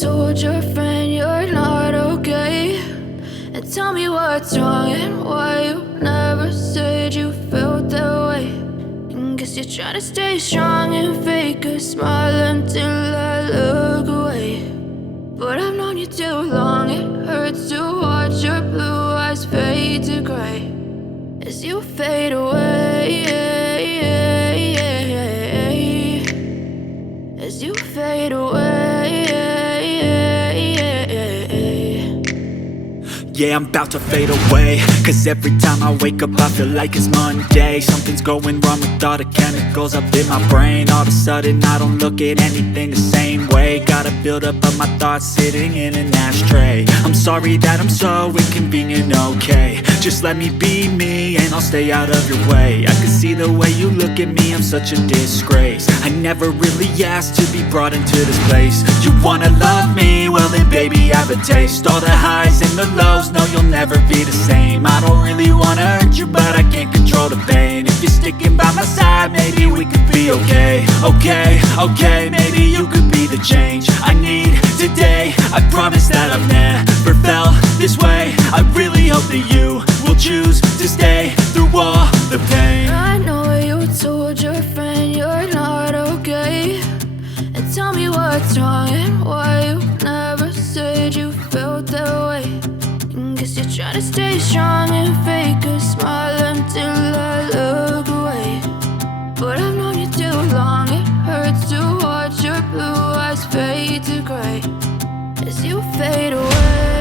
told your friend you're not okay, and tell me what's wrong and why you never said you felt that way. And guess you're trying to stay strong and fake a smile until I look away. But I've known you too long, it hurts to watch your blue eyes fade to gray as you fade away, as you fade away. Yeah, I'm about to fade away, cause every time I wake up I feel like it's Monday. Something's going wrong with all the chemicals up in my brain. All of a sudden I don't look at anything the same way. Gotta build up of my thoughts sitting in an ashtray. I'm sorry that I'm so inconvenient, okay. Just let me be me and I'll stay out of your way. I can see the way you look at me, I'm such a disgrace. I never really asked to be brought into this place. You wanna love me? Well then baby I have a taste. All the highs and the lows, no you'll never be the same. I don't really wanna hurt you but I can't control the pain. If you're sticking by my side maybe we could be okay. Okay, maybe you could be the change I need today. I promise that I've never felt this way. I really hope that you will choose to stay through all the pain. I know you told your friend you're not okay, and tell me what's wrong and why you never said you felt that way. And guess you're trying to stay strong and fake a smile until I look away. But I've known you too long, it hurts to watch your blue eyes fade to gray as you fade away.